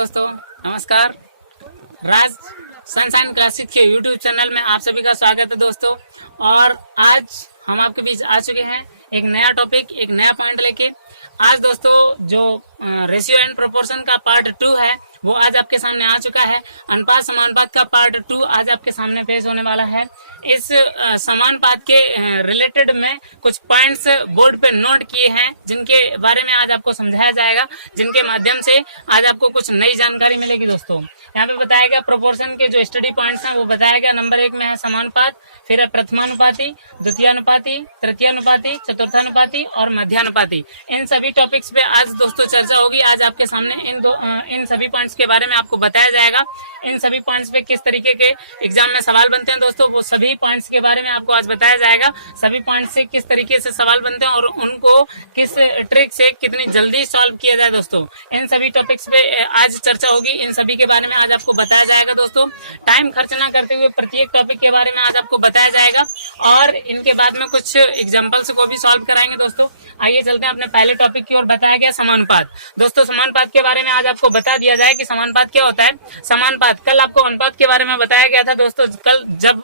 दोस्तों, नमस्कार। राज sunshine classic के यूट्यूब चैनल में आप सभी का स्वागत है दोस्तों। और आज हम आपके बीच आ चुके हैं एक नया टॉपिक, एक नया पॉइंट लेके। आज दोस्तों जो रेशियो एंड प्रोपोर्शन का पार्ट 2 है वो आज आपके सामने आ चुका है। अनुपात समानुपात का पार्ट 2 आज आपके सामने पेश होने वाला है। इस समानुपात के रिलेटेड में कुछ पॉइंट्स बोर्ड पे नोट किए हैं जिनके बारे में आज आपको समझाया जाएगा, जिनके माध्यम से आज आपको कुछ नई जानकारी मिलेगी दोस्तों। यहाँ पे बताया गया प्रोपोर्शन के जो स्टडी पॉइंट्स हैं वो बताया गया। नंबर 1 में है समानुपात, फिर है प्रथमानुपाती, द्वितीयानुपाती, तृतीयानुपाती, चतुर्थानुपाती और मध्यानुपाती। इन सभी टॉपिक्स पे आज दोस्तों चर्चा होगी। आज आपके सामने इन सभी पॉइंट्स के बारे में आपको बताया जाएगा। इन सभी पॉइंट्स पे किस तरीके के एग्जाम में सवाल बनते हैं दोस्तों, वो सभी पॉइंट्स के बारे में आपको आज बताया जाएगा। सभी पॉइंट्स से किस तरीके से सवाल बनते हैं और उनको किस ट्रिक से कितनी जल्दी सॉल्व किया जाए दोस्तों, इन सभी टॉपिक्स पे आज चर्चा होगी। इन सभी के बारे में आज आपको बताया जाएगा दोस्तों। टाइम खर्च ना करते हुए प्रत्येक टॉपिक के बारे में आज आपको बताया जाएगा और इनके बाद में कुछ एग्जाम्पल्स को भी सॉल्व कराएंगे दोस्तों। आइए चलते हैं अपने पहले टॉपिक की ओर। बताया गया समानुपात। दोस्तों समानुपात के बारे में आज आपको बता दिया जाए कि समानुपात क्या होता है। समानुपात, कल आपको अनुपात के बारे में बताया गया था दोस्तों। कल जब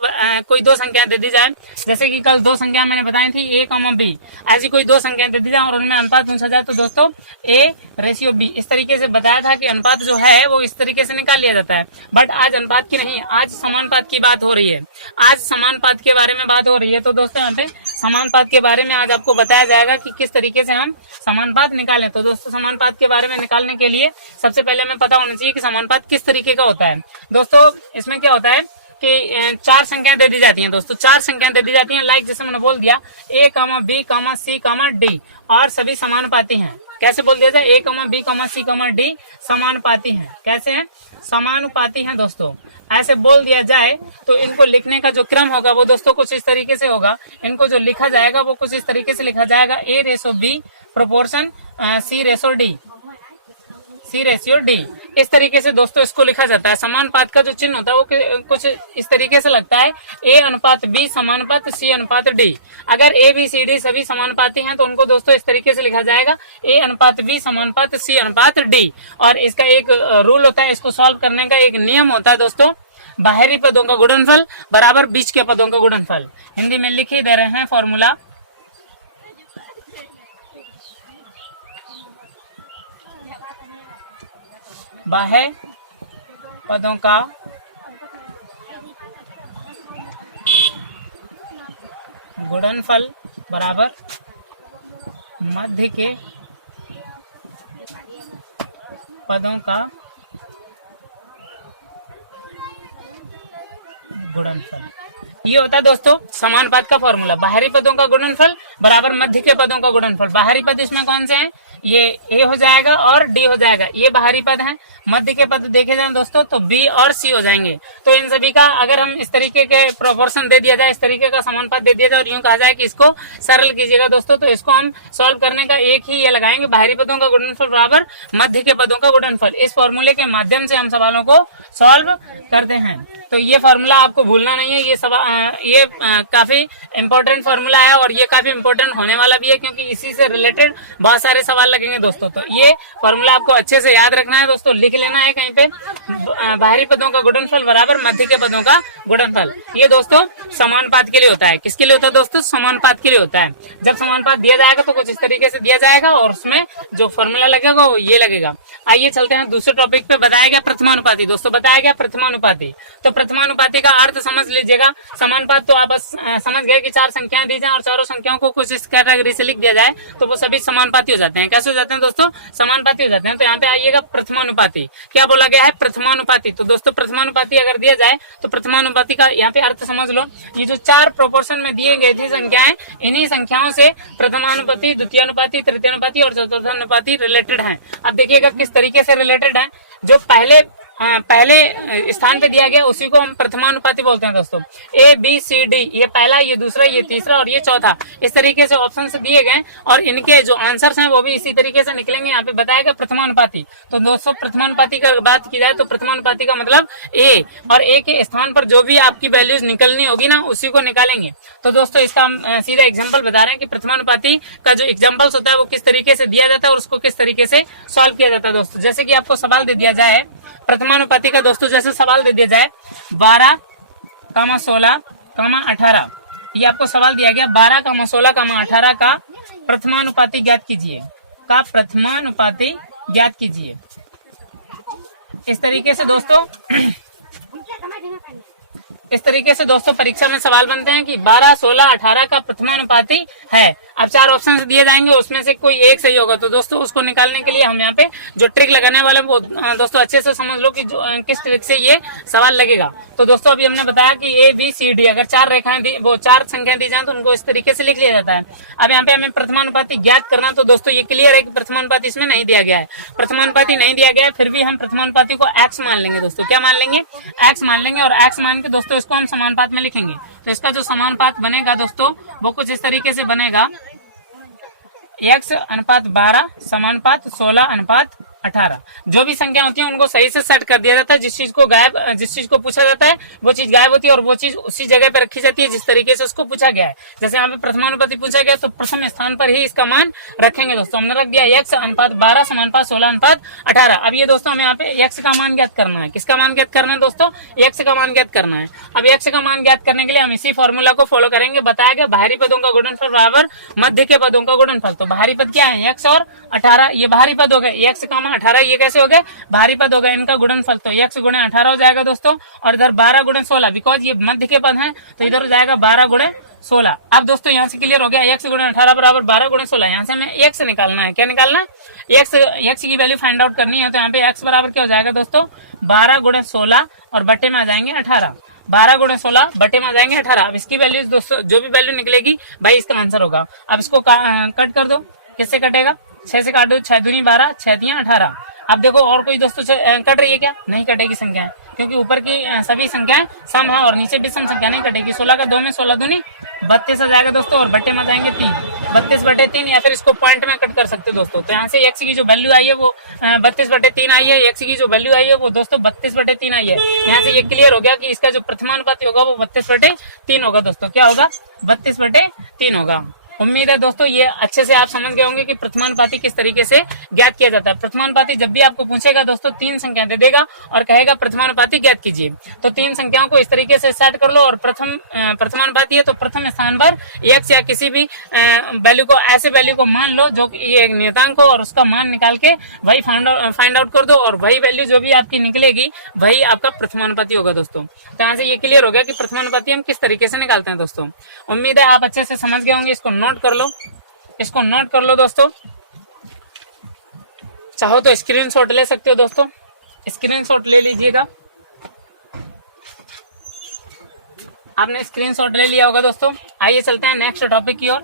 कोई दो संख्या दे दी जाए, जैसे कि कल दो संख्या मैंने बताई थी A, B, ऐसी कोई दो संख्या दे दी जाए और उनमें अनुपात पूछा जाए तो दोस्तों A/B इस तरीके से बताया था कि अनुपात जो है वो इस तरीके से निकाल लिया जाता है। बट आज अनुपात की नहीं, आज समानुपात की बात हो रही है। आज समानुपात के बारे में बात हो रही है। तो दोस्तों यहाँ पे समानुपात के बारे में आज आपको बताया जाएगा कि किस तरीके से हम समानुपात निकालें। तो दोस्तों समानुपात के बारे में निकालने के लिए सबसे पहले हमें पता होना चाहिए कि समानुपात किस तरीके का होता है। दोस्तों इसमें क्या होता है कि चार संख्याएं दे दी जाती हैं दोस्तों। चार संख्याएं दे दी जाती हैं, लाइक जैसे मैंने बोल दिया A, B, C, D और सभी समानुपाती हैं। कैसे बोल दिया जाए, A, B, C, D समानुपाती हैं। कैसे हैं? समानुपाती हैं दोस्तों। ऐसे बोल दिया जाए तो इनको लिखने का जो क्रम होगा वो दोस्तों कुछ इस तरीके से होगा। इनको जो लिखा जाएगा वो कुछ इस तरीके से लिखा जाएगा A/B प्रोपोर्शन C/D। इस तरीके से दोस्तों इसको लिखा जाता है। समानुपात का जो चिन्ह होता है वो कुछ इस तरीके से लगता है A/B समानुपात C/D। अगर A, B, C, D सभी समानुपाती हैं तो उनको दोस्तों इस तरीके से लिखा जाएगा A/B समानुपात C/D। और इसका एक रूल होता है, इसको सॉल्व करने का एक नियम होता है दोस्तों, बाहरी पदों का गुणनफल बराबर बीच के पदों का गुणनफल। हिंदी में लिख ही दे रहे हैं फॉर्मूला। बाह्य पदों का गुणनफल बराबर मध्य के पदों का गुणनफल। ये होता है दोस्तों समानुपात का फॉर्मूला। बाहरी पदों का गुणनफल बराबर मध्य के पदों का गुणनफल। बाहरी पद इसमें कौन से हैं? ये A हो जाएगा और D हो जाएगा, ये बाहरी पद हैं। मध्य के पद देखे जाएं दोस्तों तो B और C हो जाएंगे। तो इन सभी का अगर हम इस तरीके के प्रोपोर्शन दे दिया जाए, इस तरीके का समानुपात दे दिया जाए और यूं कहा जाए कि इसको सरल कीजिएगा दोस्तों, तो इसको हम सॉल्व करने का एक ही ये लगाएंगे, बाहरी पदों का गुणनफल बराबर मध्य के पदों का गुणनफल। इस फॉर्मूले के माध्यम से हम सवालों को सॉल्व करते हैं। तो ये फॉर्मूला आपको भूलना नहीं है। ये काफी इंपॉर्टेंट फॉर्मूला है और ये काफी इंपॉर्टेंट होने वाला भी है, क्योंकि इसी से रिलेटेड बहुत सारे सवाल लगेंगे दोस्तों। तो ये फॉर्मूला आपको अच्छे से याद रखना है दोस्तों, लिख लेना है कहीं पे। बाहरी पदों का गुणनफल बराबर मध्य के पदों का गुणनफल। ये दोस्तों समानुपात के लिए होता है। किसके लिए होता है दोस्तों? समानुपात के लिए होता है। जब समानुपात दिया जाएगा तो कुछ इस तरीके से दिया जाएगा और उसमें जो फॉर्मूला लगेगा वो ये लगेगा। आइए चलते हैं दूसरे टॉपिक पे। बताया गया प्रथमानुपाती। दोस्तों बताया गया प्रथमानुपाती। तो प्रथमानुपाती का अर्थ समझ लीजिएगा। समानुपात तो आप समझ गए कि चार संख्याएं दी जाए और चारों संख्याओं को कुछ इस कैटेगरी से लिख दिया जाए तो वो सभी समानुपाती हो जाते हैं। कैसे हो जाते हैं दोस्तों? समानुपाती हो जाते हैं। तो यहाँ पे आइएगा प्रथमानुपाती। क्या बोला गया है? प्रथमानुपाती। तो दोस्तों प्रथमानुपाती अगर दिया जाए तो प्रथमानुपाती का यहाँ पे अर्थ समझ लो। ये जो चार प्रोपोर्शन में दिए गए थी संख्याएं, इन्हीं संख्याओं से प्रथमानुपाती, द्वितीयानुपाती, तृतीयानुपाती और चतुर्थानुपाती रिलेटेड है। अब देखिएगा किस तरीके से रिलेटेड है। जो पहले पहले स्थान पे दिया गया उसी को हम प्रथमानुपाती बोलते हैं दोस्तों। ए बी सी डी, ये पहला, ये दूसरा, ये तीसरा और ये चौथा, इस तरीके से ऑप्शन दिए गए और इनके जो आंसर्स हैं वो भी इसी तरीके से निकलेंगे। यहाँ पे बताया गया प्रथमानुपाती। तो दोस्तों प्रथमानुपाती की बात की जाए तो प्रथमानुपाती का मतलब ए, और ए के स्थान पर जो भी आपकी वैल्यूज निकलनी होगी ना उसी को निकालेंगे। तो दोस्तों इसका हम सीधा एग्जाम्पल बता रहे हैं कि प्रथमानुपाती का जो एग्जाम्पल्स होता है वो किस तरीके से दिया जाता है और उसको किस तरीके से सॉल्व किया जाता है दोस्तों। जैसे कि आपको सवाल दे दिया जाए प्रथमानुपाती का दोस्तों, जैसे सवाल दे दिया जाए 12, 16, 18, ये आपको सवाल दिया गया 12, 16, 18 का प्रथमानुपाती ज्ञात कीजिए, का प्रथमानुपाती ज्ञात कीजिए। इस तरीके से दोस्तों परीक्षा में सवाल बनते हैं कि 12, 16, 18 का प्रथमानुपाती है। अब 4 ऑप्शन दिए जाएंगे, उसमें से कोई एक सही होगा। तो दोस्तों उसको निकालने के लिए हम यहाँ पे जो ट्रिक लगाने वाले हैं वो दोस्तों अच्छे से समझ लो कि किस ट्रिक से ये सवाल लगेगा। तो दोस्तों अभी हमने बताया कि ए बी सी डी, अगर 4 रेखाएं वो 4 संख्याएं दी जाए तो उनको इस तरीके से लिख लिया जाता है। अब यहाँ पे हमें प्रथमानुपाती ज्ञात करना, तो दोस्तों ये क्लियर है कि प्रथमानुपाती इसमें नहीं दिया गया है। प्रथमानुपाती नहीं दिया गया है, फिर भी हम प्रथमानुपाती को एक्स मान लेंगे दोस्तों। क्या मान लेंगे? एक्स मान लेंगे। और एक्स मान के दोस्तों इसको हम समानुपात में लिखेंगे। तो इसका जो समानुपात बनेगा दोस्तों वो कुछ इस तरीके से बनेगा, x अनुपात 12 समानुपात 16 अनुपात 18। जो भी संख्या होती है उनको सही से सेट कर दिया जाता है। जिस चीज को पूछा जाता है वो चीज गायब होती है और वो चीज उसी जगह पे रखी जाती है जिस तरीके से उसको पूछा गया है। जैसे यहाँ पे प्रथमानुपाती पूछा गया तो प्रथम स्थान पर ही इसका मान रखेंगे दोस्तों। हमने रख दिया x अनुपात 12 समानुपात 16 अनुपात 18। अब ये दोस्तों हमें यहाँ पे x का मान ज्ञात करना है। किसका मान ज्ञात करना है दोस्तों? x का मान ज्ञात करना है। अब x का मान ज्ञात करने के लिए हम इसी फॉर्मूला को फॉलो करेंगे। बताया गया बाहरी पदों का गुणनफल बराबर मध्य के पदों का गुणनफल। तो बाहरी पद क्या है? x और 18, ये बाहरी पद हो गए। x का 18, ये कैसे हो गए? भारी पद हो गए, इनका गुणनफल। तो x गुणे 18 हो जाएगा दोस्तों, और इधर 12 गुणे 16, बिकॉज ये मध्य के पद हैं तो इधर हो जाएगा 12 गुणे 16। अब दोस्तों यहाँ से क्लियर हो गया, x गुणे 18 बराबर 12 गुणे 16। यहाँ से हमें x निकालना है। क्या निकालना है? x की वैल्यू फाइंड आउट करनी है। तो यहाँ पे x बराबर क्या हो जाएगा दोस्तों? 12 गुणे 16 और बटे में आ जाएंगे 18। 12 गुणे 16 बटे में आ जाएंगे 18। अब इसकी वैल्यू दोस्तों जो भी वैल्यू निकलेगी भाई इसका आंसर होगा। अब इसको कट कर दो। किससे कटेगा? 6 से काट दो। 6 दूनी 12, 6 दिया 18। अब देखो और कोई दोस्तों कट रही है क्या? नहीं कटेगी संख्याएं, क्योंकि ऊपर की सभी संख्याएं सम है और नीचे भी सम संख्या नहीं कटेगी। 16 का 2 में 16 दूनी 32 आ जाएगा दोस्तों, और बटे में जाएंगे 3। 32 बटे 3, या फिर इसको पॉइंट में कट कर सकते हो दोस्तों। तो यहाँ से x की जो वैल्यू आई है वो 32 बटे 3 आई है। x की जो वैल्यू आई है वो दोस्तों 32 बटे 3 आई है। यहाँ से ये क्लियर हो गया कि इसका जो प्रथमानुपाती होगा वो 32 बटे 3 होगा दोस्तों। क्या होगा? 32 बटे 3 होगा। उम्मीद है दोस्तों ये अच्छे से आप समझ गए होंगे कि प्रथमानुपाती किस तरीके से ज्ञात किया जाता है। प्रथमानुपाती जब भी आपको पूछेगा दोस्तों 3 संख्या दे देगा और कहेगा प्रथमानुपाती ज्ञात कीजिए। तो 3 संख्याओं को इस तरीके से सेट कर लो, और प्रथमानुपाती है तो प्रथम स्थान पर x या किसी भी वैल्यू को, ऐसे वैल्यू को मान लो जो कि एक नियतांक हो, और उसका मान निकाल के वही फाइंड आउट कर दो, और वही वैल्यू जो भी आपकी निकलेगी वही आपका प्रथमानुपाती होगा दोस्तों। तो यहाँ से ये क्लियर हो गया कि प्रथमानुपाती हम किस तरीके से निकालते हैं दोस्तों। उम्मीद है आप अच्छे से समझ गए होंगे। इसको नोट कर लो, इसको नोट कर लो दोस्तों। चाहो तो स्क्रीनशॉट ले सकते हो दोस्तों, स्क्रीनशॉट ले लीजिएगा। आपने स्क्रीनशॉट ले लिया होगा दोस्तों। आइए चलते हैं नेक्स्ट टॉपिक की ओर।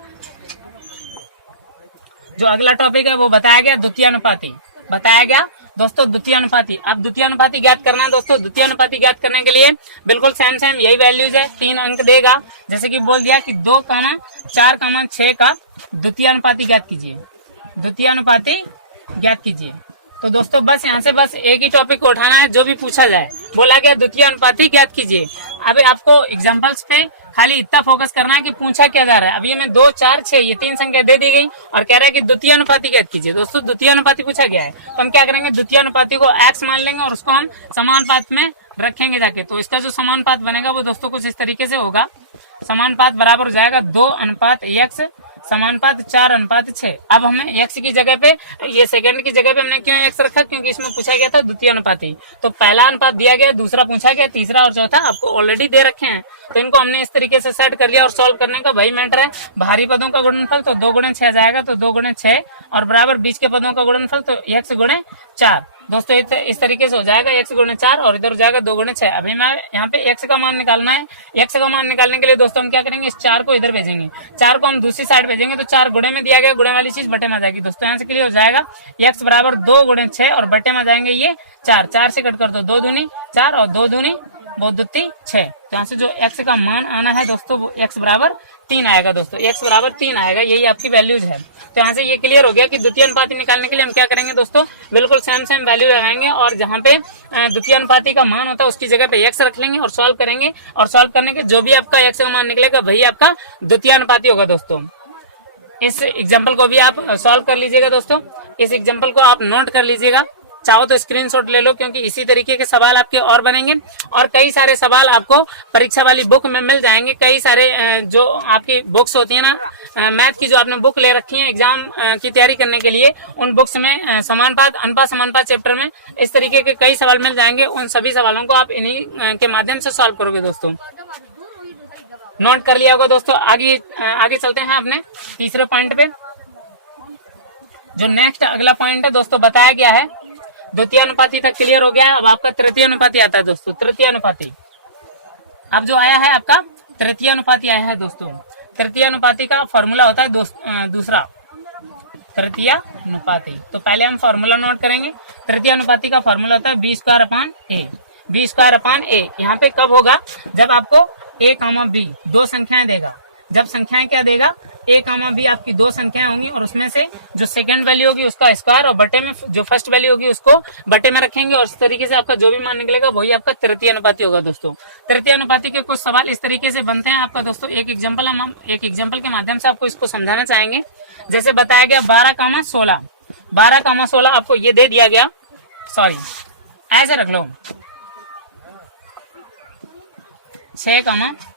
जो अगला टॉपिक है वो बताया गया द्वितीयानुपाती। बताया गया दोस्तों द्वितीयानुपाती। अब द्वितीयानुपाती ज्ञात करना है दोस्तों। द्वितीयानुपाती ज्ञात करने के लिए बिल्कुल सेम यही वैल्यूज है। 3 अंक देगा, जैसे कि बोल दिया कि 2, 4, 6 का द्वितीयानुपाती ज्ञात कीजिए। द्वितीयानुपाती ज्ञात कीजिए। तो दोस्तों बस यहाँ से बस एक ही टॉपिक को उठाना है, जो भी पूछा जाए। बोला गया द्वितीयानुपाती ज्ञात कीजिए। अभी आपको एग्जाम्पल्स पे खाली इतना फोकस करना है कि पूछा क्या जा रहा है। अभी हमें 2, 4, 6 ये 3 संख्या दे दी गई और कह रहा है कि द्वितीयानुपाती ज्ञात कीजिए। दोस्तों द्वितीयानुपाती पूछा गया है तो हम क्या करेंगे? द्वितीयानुपाती को x मान लेंगे और उसको हम समानुपात में रखेंगे जाके। तो इसका जो समानुपात बनेगा वो दोस्तों कुछ इस तरीके से होगा। समानुपात बराबर हो जाएगा 2:x समानुपात 4:6। अब हमें x की जगह पे, ये सेकंड की जगह पे हमने क्यों x रखा? क्योंकि इसमें पूछा गया था द्वितीयानुपाती। तो पहला अनुपात दिया गया, दूसरा पूछा गया, तीसरा और चौथा आपको ऑलरेडी दे रखे हैं। तो इनको हमने इस तरीके से सेट कर लिया और सॉल्व करने का वही मैटर है। भारी पदों का गुणनफल तो 2 गुणे 6 जाएगा, तो 2 गुणे 6 और बराबर बीच के पदों का गुणनफल तो x गुणे 4। दोस्तों इस तरीके से हो जाएगा x गुणे 4 और इधर हो जाएगा 2 गुणे 6। अभी मैं यहाँ पे x का मान निकालना है। x का मान निकालने के लिए दोस्तों हम क्या करेंगे, इस 4 को इधर भेजेंगे, 4 को हम दूसरी साइड भेजेंगे तो 4 गुणे में दिया गया, गुणे वाली चीज बटे में आ जाएगी। दोस्तों यहाँ से क्लियर हो जाएगा x बराबर 2 गुणे 6 और बटे में आ जाएंगे ये 4, 4 से कट कर दो, 2 दूनी 4 और 2 दूनी 2 दुत्ती 6। तो यहाँ से जो x का मान आना है दोस्तों वो x बराबर 3 आएगा। दोस्तों x बराबर 3 आएगा, यही आपकी वैल्यूज है। तो यहाँ से ये क्लियर हो गया कि द्वितीय अनुपाती निकालने के लिए हम क्या करेंगे दोस्तों, बिल्कुल सेम वैल्यू लगाएंगे और जहाँ पे द्वितीय अनुपाती का मान होता है उसकी जगह पे x रख लेंगे और सॉल्व करेंगे, और सॉल्व करने के जो भी आपका x का मान निकलेगा वही आपका द्वितीय अनुपाती होगा। दोस्तों इस एग्जाम्पल को भी आप सॉल्व कर लीजिएगा। दोस्तों इस एग्जाम्पल को आप नोट कर लीजिएगा, चाहो तो स्क्रीनशॉट ले लो, क्योंकि इसी तरीके के सवाल आपके और बनेंगे और कई सारे सवाल आपको परीक्षा वाली बुक में मिल जाएंगे। कई सारे जो आपकी बुक्स होती है ना, मैथ की जो आपने बुक ले रखी है एग्जाम की तैयारी करने के लिए, उन बुक्स में समानुपात अनुपात समानुपात चैप्टर में इस तरीके के कई सवाल मिल जाएंगे। उन सभी सवालों को आप इन्हीं के माध्यम से सॉल्व करोगे। दोस्तों नोट कर लिया होगा। दोस्तों आगे चलते हैं अपने तीसरे पॉइंट पे। जो नेक्स्ट अगला पॉइंट है दोस्तों, बताया गया है द्वितीय अनुपाती तक क्लियर हो गया। अब आपका तृतीय अनुपाती आता है। दोस्तों तृतीय अनुपाती अब जो आया है आपका तृतीय अनुपाती आया है। दोस्तों तृतीय अनुपाती का फॉर्मूला होता है दूसरा तृतीय अनुपाती। तो पहले हम फॉर्मूला नोट करेंगे। तृतीय अनुपाती का फॉर्मूला होता है b² a। यहाँ पे कब होगा, जब आपको a, b दो संख्याएं देगा। जब संख्याएं क्या देगा, a, b आपकी दो संख्याएं होंगी और उसमें से जो सेकंड वैल्यू होगी उसका स्क्वायर और बटे में जो फर्स्ट वैल्यू होगी उसको बटे में रखेंगे और इस तरीके से आपका जो भी मान निकलेगा वही आपका तृतीय अनुपाती होगा। दोस्तों तृतीय अनुपाती के कुछ सवाल इस तरीके से बनते हैं आपका। दोस्तों एक एग्जाम्पल के माध्यम से आपको इसको समझाना चाहेंगे। जैसे बताया गया 12,16 आपको ये दे दिया गया, सॉरी ऐसे रख लो 6,8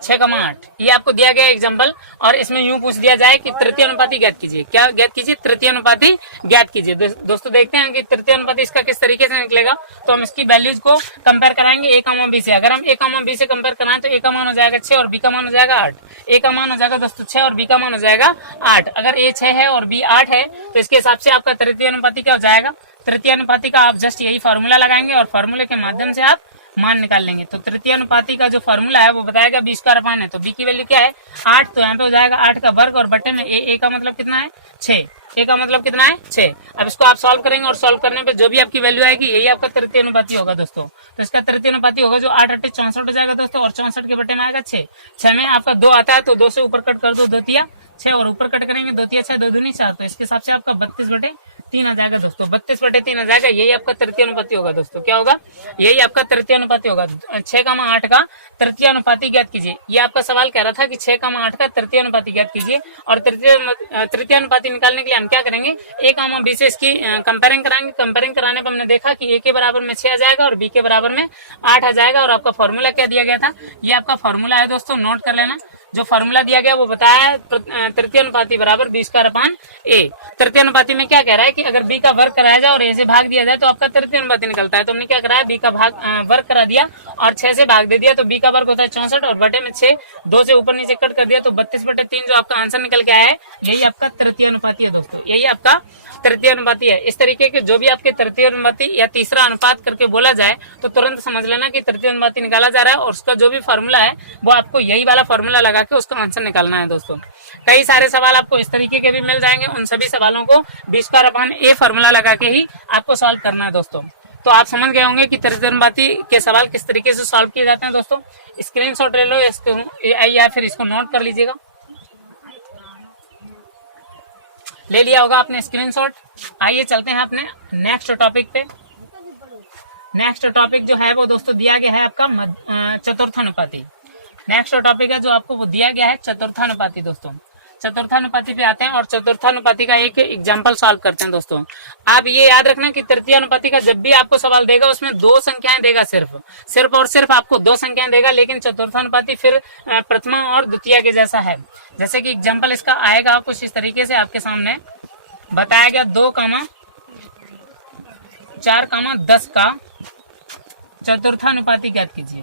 6,8 ये आपको दिया गया एग्जाम्पल। और इसमें यूं पूछ दिया जाए कि तृतीय अनुपाती ज्ञात कीजिए। क्या ज्ञात कीजिए, तृतीय अनुपाती ज्ञात कीजिए। दोस्तों देखते हैं कि तृतीय अनुपाती इसका किस तरीके से निकलेगा। तो हम इसकी वैल्यूज को कंपेयर कराएंगे a, b से। अगर हम a, b से कंपेयर कराएं तो a का मान हो जाएगा 6 और b का मान हो जाएगा 8। a का मान हो जाएगा दोस्तों 6 और b का मान हो जाएगा 8। अगर a 6 है और b 8 है तो इसके हिसाब से आपका तृतीय अनुपाती क्या हो जाएगा। तृतीय अनुपाती का आप जस्ट यही फॉर्मूला लगाएंगे और फॉर्मूले के माध्यम से आप मान निकाल लेंगे। तो तृतीय अनुपाती का जो फॉर्मूला है वो बताएगा b² है। तो b की वैल्यू क्या है 8, तो यहाँ पे हो जाएगा 8 का वर्ग और बटे में a का मतलब कितना है 6। a का मतलब कितना है 6। अब इसको आप सॉल्व करेंगे और सॉल्व करने पे जो भी आपकी वैल्यू आएगी यही आपका तृतीय अनुपाती होगा। दोस्तों तो इसका तृतीय अनुपाती होगा जो 8 8 64 हो जाएगा दोस्तों, और 64 के बटे में आएगा 6। 6 में आपका 2 आता है तो 2 से ऊपर कट कर दो, 2 तिया 6 और ऊपर कट करेंगे 2 तिया 6, 2 दूनी 4। तो इसके हिसाब से आपका 32/3 आ जाएगा। दोस्तों 32/3 आ जाएगा, यही आपका तृतीय अनुपाती होगा। दोस्तों क्या होगा, यही आपका तृतीय अनुपाती होगा। 6,8 का तृतीय अनुपाती ज्ञात कीजिए। ये आपका सवाल कह रहा था कि 6,8 का तृतीय अनुपाती ज्ञात कीजिए। और तृतीय अनुपाती निकालने के लिए हम क्या करेंगे, a, b से इसकी कंपेयरिंग कराएंगे। कंपेयरिंग कराने पर हमने देखा कि a के बराबर में 6 आ जाएगा और b के बराबर में 8 आ जाएगा। और आपका फॉर्मूला क्या दिया गया था, ये आपका फॉर्मूला है। दोस्तों नोट कर लेना, जो फॉर्मूला दिया गया वो बताया तृतीय अनुपाती बराबर b²/a। तृतीय अनुपाती में क्या कह रहा है कि अगर b का वर्ग कराया जाए और a से भाग दिया जाए तो आपका तृतीय अनुपाती निकलता है। तो हमने क्या कराया, b का वर्ग करा दिया और 6 से भाग दे दिया। तो b का वर्ग होता है 64 और बटे में 6, 2 से ऊपर नीचे कट कर दिया तो 32/3 जो आपका आंसर निकल के आया है यही आपका तृतीय अनुपाती है। दोस्तों यही आपका तृतीय अनुपाती है। इस तरीके के जो भी आपके तृतीय अनुपाती या तीसरा अनुपात करके बोला जाए तो तुरंत समझ लेना कि तृतीय अनुपाती निकाला जा रहा है और उसका जो भी फॉर्मूला है वो आपको यही वाला फॉर्मूला लगा के उसका आंसर निकालना है। दोस्तों कई सारे सवाल आपको इस तरीके के भी मिल जाएंगे, उन सभी सवालों को b²/a फॉर्मूला लगा के ही आपको सॉल्व करना है। दोस्तों तो आप समझ गए होंगे कि तृतीय अनुपाती के सवाल किस तरीके से सॉल्व किए जाते हैं। दोस्तों स्क्रीनशॉट ले लो इसको या फिर इसको नोट कर लीजिएगा। ले लिया होगा आपने स्क्रीनशॉट। आइए चलते हैं अपने नेक्स्ट टॉपिक पे। नेक्स्ट टॉपिक जो है वो दोस्तों दिया गया है आपका चतुर्थानुपाती। नेक्स्ट टॉपिक है जो आपको वो दिया गया है चतुर्थानुपाती। दोस्तों चतुर्थानुपाती पे आते हैं और चतुर्थानुपाती का एक एग्जांपल सॉल्व करते हैं। दोस्तों आप ये याद रखना कि तृतीय अनुपाती का जब भी आपको सवाल देगा उसमें 2 संख्याएं देगा, सिर्फ और सिर्फ आपको 2 संख्याएं देगा। लेकिन चतुर्थानुपाती फिर प्रथमा और द्वितीय के जैसा है। जैसे कि एग्जाम्पल इसका आएगा कुछ इस तरीके से आपके सामने बताया गया 2,4,10 का चतुर्थानुपाती ज्ञात कीजिए।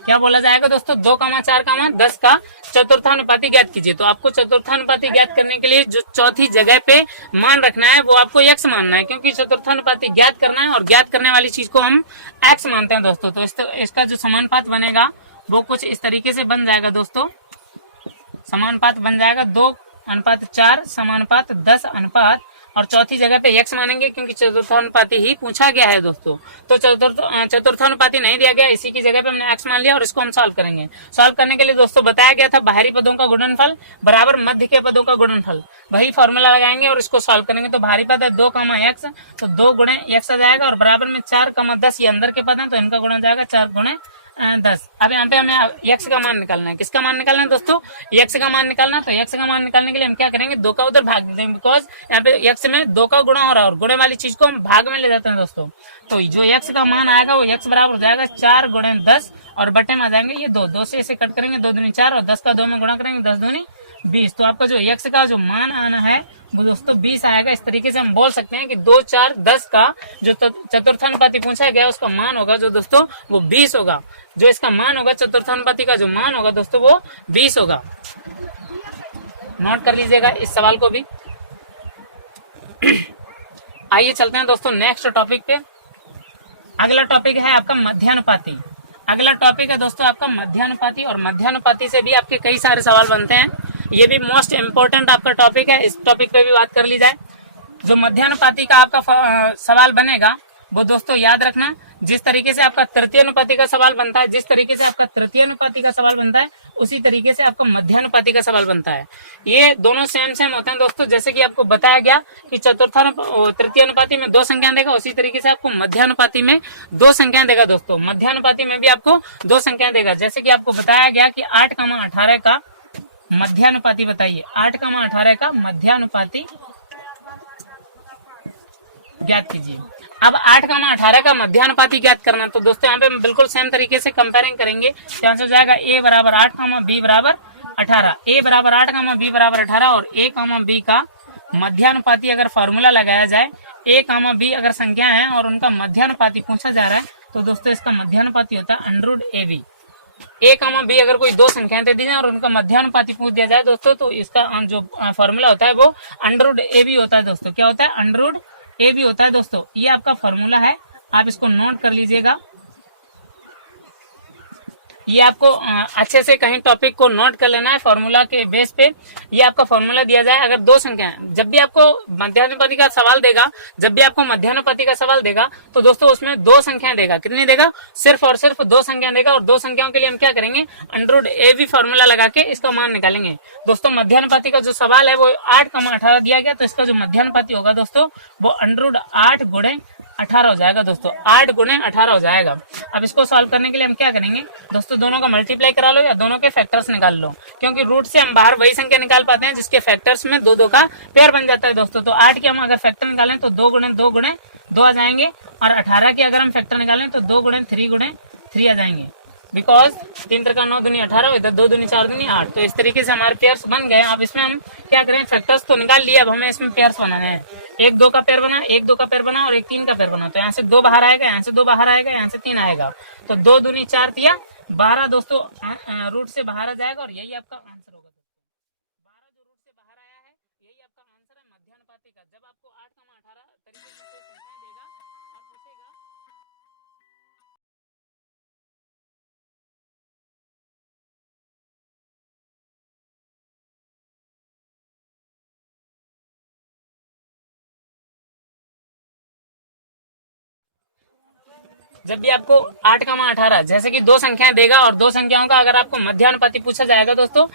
क्या बोला जाएगा दोस्तों, 2,4,10 का चतुर्थानुपाती ज्ञात कीजिए। तो आपको चतुर्थानुपाती ज्ञात करने के लिए जो चौथी जगह पे मान रखना है वो आपको x मानना है, क्योंकि चतुर्थानुपाती ज्ञात करना है और ज्ञात करने वाली चीज को हम x मानते हैं दोस्तों। तो इसका जो समानुपात बनेगा वो कुछ इस तरीके से बन जाएगा दोस्तों। समानुपात बन जाएगा 2:4 समानुपात 10 अनुपात, और चौथी जगह पे x मानेंगे क्योंकि चतुर्थानुपाती ही पूछा गया है दोस्तों। तो चतुर्थानुपाती नहीं दिया गया, इसी की जगह पे हमने x मान लिया और इसको हम सॉल्व करेंगे। सॉल्व करने के लिए दोस्तों बताया गया था बाहरी पदों का गुणनफल बराबर मध्य के पदों का गुणनफल, वही फॉर्मूला लगाएंगे और इसको सॉल्व करेंगे। तो बाहरी पद है 2, x, तो 2 गुणे x आ जाएगा, और बराबर में 4, 10 ये अंदर के पद है तो इनका गुणा हो जाएगा 4 गुणे 10। अब यहाँ पे हमें x का मान निकालना है। किसका मान निकालना है दोस्तों, x का मान निकालना है। तो x का मान निकालने के लिए हम क्या करेंगे, 2 का उधर भाग देंगे, बिकॉज यहाँ पे x में 2 का गुणा हो रहा है और गुणे वाली चीज को हम भाग में ले जाते हैं दोस्तों। तो जो x का मान आएगा वो x बराबर हो जाएगा 4 गुणे 10, और बटे में आ जाएंगे ये 2 से इसे कट करेंगे, 2 दूनी 4 और 10 का 2 में गुणा करेंगे, 10 दूनी 20। तो आपका जो x का जो मान आना है वो दोस्तों 20 आएगा। इस तरीके से हम बोल सकते हैं कि 2, 4, 10 का जो चतुर्थानुपाती पूछा गया उसका मान होगा जो दोस्तों वो 20 होगा। जो इसका मान होगा चतुर्थानुपाती का जो मान होगा दोस्तों वो 20 होगा। नोट कर लीजिएगा इस सवाल को भी। आइए चलते हैं दोस्तों नेक्स्ट टॉपिक पे। अगला टॉपिक है आपका मध्यानुपाती। अगला टॉपिक है दोस्तों आपका मध्यानुपाती, और मध्यानुपाती से भी आपके कई सारे सवाल बनते हैं। ये भी मोस्ट इम्पोर्टेंट आपका टॉपिक है, इस टॉपिक पे भी बात कर ली जाए। जो मध्यानुपाती का आपका सवाल बनेगा वो दोस्तों याद रखना, जिस तरीके से आपका तृतीय अनुपाती का सवाल बनता है, जिस तरीके से आपका तृतीय अनुपाती का सवाल बनता है उसी तरीके से आपका मध्यानुपाती का सवाल बनता है। ये दोनों सेम होते हैं दोस्तों। जैसे कि आपको बताया गया कि तृतीय अनुपाती में 2 संख्या देगा, उसी तरीके से आपको मध्यानुपाती में 2 संख्या देगा दोस्तों। मध्यानुपाती में भी आपको 2 संख्या देगा। जैसे कि आपको बताया गया कि 8,18 का मध्यानुपाती बताइए, 8,18 का मध्यानुपाती ज्ञात कीजिए। अब 8,18 का मध्यानुपाती ज्ञात करना, तो दोस्तों यहाँ पे बिल्कुल सेम तरीके से कंपेयरिंग करेंगे। यहाँ से जाएगा a बराबर 8, b बराबर 18। a बराबर 8, b बराबर 18 और a, b का मध्यानुपाती अगर फॉर्मूला लगाया जाए, a, b अगर संख्या है और उनका मध्यानुपाती पूछा जा रहा है, तो दोस्तों इसका मध्यानुपाती होता है √ab। a, b अगर कोई 2 संख्याएं दे दी जाए और उनका मध्यानुपाती पूछ दिया जाए दोस्तों, तो इसका जो फॉर्मूला होता है वो √ab होता है दोस्तों। क्या होता है, √ab होता है दोस्तों। ये आपका फॉर्मूला है, आप इसको नोट कर लीजिएगा। ये आपको अच्छे से कहीं टॉपिक को नोट कर लेना है फॉर्मूला के बेस पे। ये आपका फॉर्मूला दिया जाए, अगर 2 संख्या जब भी आपको मध्यानुपाती का सवाल देगा, तो दोस्तों उसमें 2 संख्या देगा। कितनी देगा, सिर्फ और सिर्फ 2 संख्या देगा। और 2 संख्याओं के लिए हम क्या करेंगे, √ab फॉर्मूला लगा के इसका मान निकालेंगे दोस्तों। मध्यानुपाती का जो सवाल है वो 8,18 दिया गया, तो इसका जो मध्यानुपाती होगा दोस्तों वो √8 गुणे 18 हो जाएगा दोस्तों। 8 गुणे 18 हो जाएगा। अब इसको सॉल्व करने के लिए हम क्या करेंगे दोस्तों, दोनों का मल्टीप्लाई करा लो या दोनों के फैक्टर्स निकाल लो, क्योंकि रूट से हम बाहर वही संख्या निकाल पाते हैं जिसके फैक्टर्स में 2 का पेयर बन जाता है दोस्तों। तो 8 के हम अगर फैक्टर निकालें तो 2 गुणे 2 आ जाएंगे, और 18 के अगर हम फैक्टर निकालें तो 2 गुणे 3 आ जाएंगे, बिकॉज 3 3 9 दूनी 18, इधर 2 दूनी 4 दूनी 8। तो इस तरीके से हमारे पेयर्स बन गए। अब इसमें हम क्या करें, फैक्टर्स तो निकाल लिए, अब हमें इसमें पेयर्स बनाना है। 1 2 का पेयर बना, 1 2 का पेयर बना और 1 3 का पेयर बना। तो यहाँ से 2 बाहर आएगा, यहाँ से 2 बाहर आएगा, यहाँ से 3 आएगा। तो 2 दूनी 4 दिया 12 दोस्तों रूट से बाहर आ जाएगा, और यही आपका आंसर होगा। 12 जो रूट से बाहर आया है यही आपका आंसर है मध्यानुपाती का। जब आपको 8,18 तरीके से कोई संख्या देगा और पूछेगा जब भी आपको 8,18 जैसे कि 2 संख्याएं देगा और 2 संख्याओं का अगर आपको मध्यानुपाती पूछा जाएगा दोस्तों,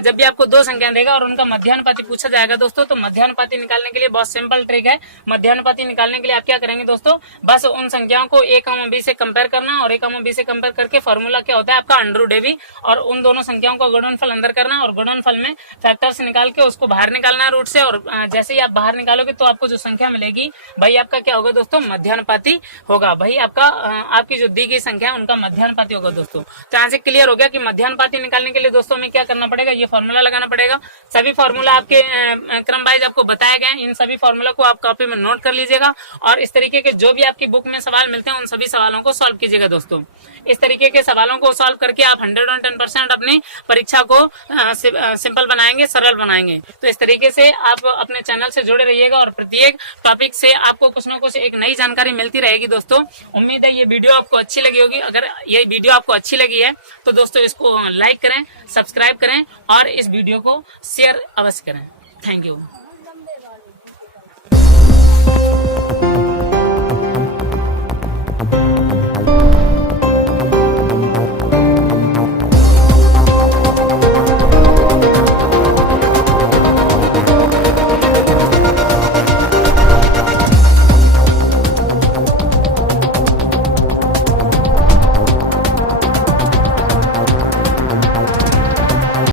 जब भी आपको 2 संख्याएं देगा और उनका मध्यानुपाती पूछा जाएगा दोस्तों, तो मध्यानुपाती निकालने के लिए बहुत सिंपल ट्रिक है। मध्यानुपाती निकालने के लिए आप क्या करेंगे दोस्तों, बस उन संख्याओं को a, b से कंपेयर करना, और a, b से कंपेयर करके फॉर्मूला क्या होता है आपका √ab, और उन दोनों संख्याओं का गुणनफल अंदर करना, और गुणनफल में फैक्टर से निकाल के उसको बाहर निकालना है रूट से। और जैसे ही आप बाहर निकालोगे तो आपको जो संख्या मिलेगी भाई आपका क्या होगा दोस्तों, मध्यानुपाती होगा। भाई आपका आपकी जो दी गई संख्या है उनका मध्यानुपाती होगा दोस्तों। तो यहाँ से क्लियर हो गया कि मध्यानुपाती निकालने के लिए दोस्तों हमें क्या करना पड़ेगा, ये फॉर्मूला लगाना पड़ेगा। सभी फॉर्मूला आपके क्रम वाइज आपको बताया गया है, इन सभी फॉर्मूला को आप कॉपी में नोट कर लीजिएगा और इस तरीके के जो भी आपकी बुक में सवाल मिलते हैं उन सभी सवालों को सॉल्व कीजिएगा दोस्तों। इस तरीके के सवालों को सॉल्व करके आप 110% अपनी परीक्षा को सिंपल बनाएंगे, सरल बनाएंगे। तो इस तरीके से आप अपने चैनल से जुड़े रहिएगा और प्रत्येक टॉपिक से आपको कुछ ना कुछ एक नई जानकारी मिलती रहेगी दोस्तों। उम्मीद है ये वीडियो आपको अच्छी लगी होगी। अगर ये वीडियो आपको अच्छी लगी है तो दोस्तों इसको लाइक करें, सब्सक्राइब करें और इस वीडियो को शेयर अवश्य करें। Thank you.